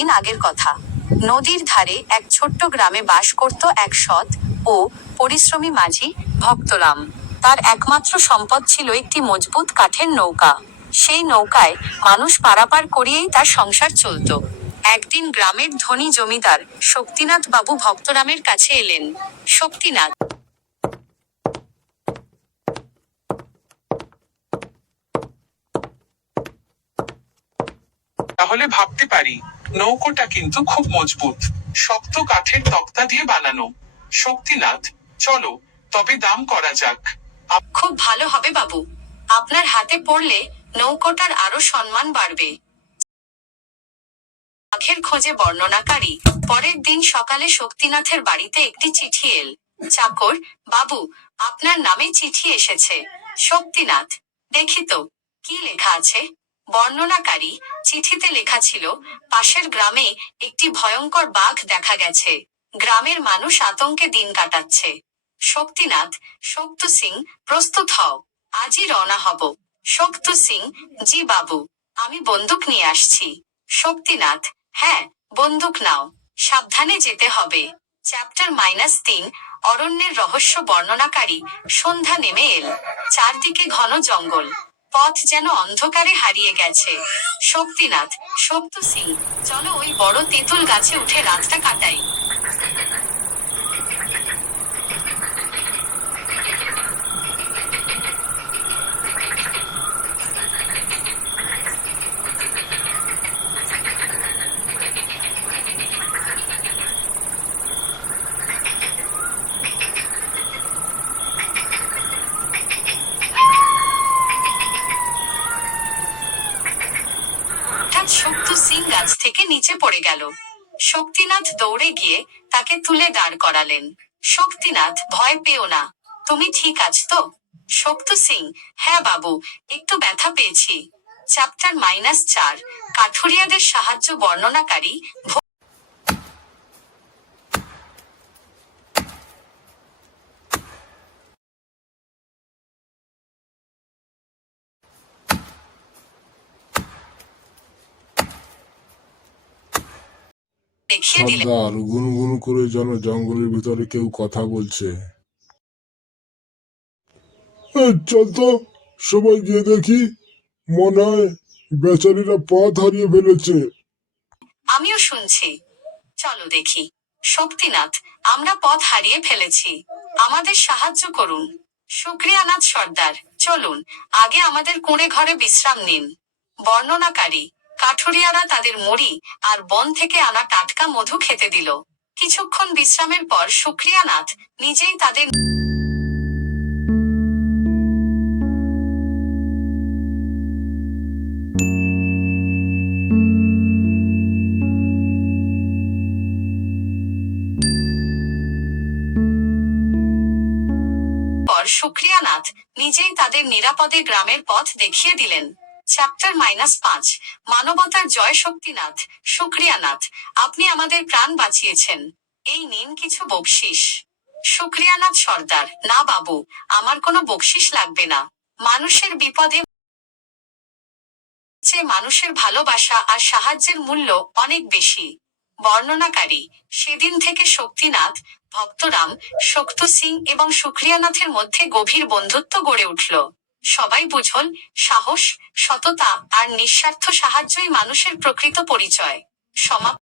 দিন আগের কথা। নদীর ধারে এক ছোট্ট গ্রামে বাস করত এক সৎ ও পরিশ্রমী মাঝি, ভক্তরাম। তার একমাত্র সম্পদ ছিল একটি মজবুত কাঠের নৌকা। সেই নৌকায় মানুষ পারাপার করিয়েই তার সংসার চলত। একদিন গ্রামের ধনী জমিদার শক্তিনাথ বাবু ভক্তরামের কাছে এলেন। শক্তিনাথ তাহলে ভাবতে পারি, নৌকোটা কিন্তু খুব মজবুত, শক্ত কাঠের তক্তা দিয়ে বানানো। শক্তিনাথ, চলো তবে দাম করা যাক। খুব ভালো হবে বাবু। আপনার হাতে পড়লে নৌকোটার আরো সম্মান বাড়বে। আখের খোঁজে বর্ণনাকারী। পরের দিন সকালে শক্তিনাথের বাড়িতে একটি চিঠি এল। চাকর, বাবু, আপনার নামে চিঠি এসেছে। শক্তিনাথ, দেখি তো, কি লেখা আছে? বর্ণনাকারী, চিঠিতে লেখা ছিল, পাশের গ্রামে একটি ভয়ঙ্কর বাঘ দেখা গেছে। গ্রামের মানুষ আতঙ্কে দিন কাটাচ্ছে। শক্তিনাথ, শক্ত সিং, প্রস্তুত হও, আজই রওনা হব। শক্ত সিং, জি বাবু, আমি বন্দুক নিয়ে আসছি। শক্তিনাথ, হ্যাঁ, বন্দুক নাও, সাবধানে যেতে হবে। চ্যাপ্টার -3, অরণ্যের রহস্য। বর্ণনাকারী, সন্ধ্যা নেমে এল। চারদিকে ঘন জঙ্গল, পথ যেন অন্ধকারে হারিয়ে গেছে। শক্তিনাথ, শক্ত সিং, চলো ওই বড় তেঁতুল গাছে উঠে রাতটা কাটাই। হঠাৎ শক্ত সিং গাছ থেকে নিচে পড়ে গেল। শক্তিনাথ দৌড়ে গিয়ে তাকে তুলে দাঁড় করালেন। শক্তিনাথ, ভয় পেও না, তুমি ঠিক আছো তো? শক্ত সিং, হ্যাঁ বাবু, একটু ব্যথা পেয়েছি। চ্যাপ্টার -4, কাঠুরিয়াদের সাহায্য। বর্ণনাকারী, দেখিয়ে দিলেন। সর্দার, গুনগুন করে যেন জঙ্গলের ভিতরে কেউ কথা বলছে। চল তো, সবাই গিয়ে দেখি। মনে হয় বেচারীরা পথ হারিয়ে ফেলেছে। আমিও শুনছি, চলো দেখি। শক্তিনাথ, আমরা পথ হারিয়ে ফেলেছি, আমাদের সাহায্য করুন। শুক্রিয়ানাথ সর্দার, চলুন আগে আমাদের কুঁড়ে ঘরে বিশ্রাম নিন। বর্ণনাকারী, কাঠুরিয়ারা তাদের মুড়ি আর বন থেকে আনা টাটকা মধু খেতে দিল। কিছুক্ষণ বিশ্রামের পর শুক্রিয়ানাথ নিজেই তাদের শুক্রিয়ানাথ নিজেই তাদের নিরাপদে গ্রামের পথ দেখিয়ে দিলেন। চ্যাপ্টার -5, মানবতার জয়। শক্তিনাথ, শুক্রিয়ানাথ, আপনি আমাদের প্রাণ বাঁচিয়েছেন, এই নিন কিছু বকশিস। শুক্রিয়ানাথ সর্দার, না বাবু, আমার কোনো বকশিস লাগবে না। মানুষের বিপদে চেয়ে মানুষের ভালোবাসা আর সাহায্যের মূল্য অনেক বেশি। বর্ণনাকারী, সেদিন থেকে শক্তিনাথ, ভক্তরাম, শক্ত সিং এবং শুক্রিয়ানাথের মধ্যে গভীর বন্ধুত্ব গড়ে উঠল। সবাই বুঝল, সাহস, সততা আর নিঃস্বার্থ সাহায্যই মানুষের প্রকৃত পরিচয়। সমাপ্তি।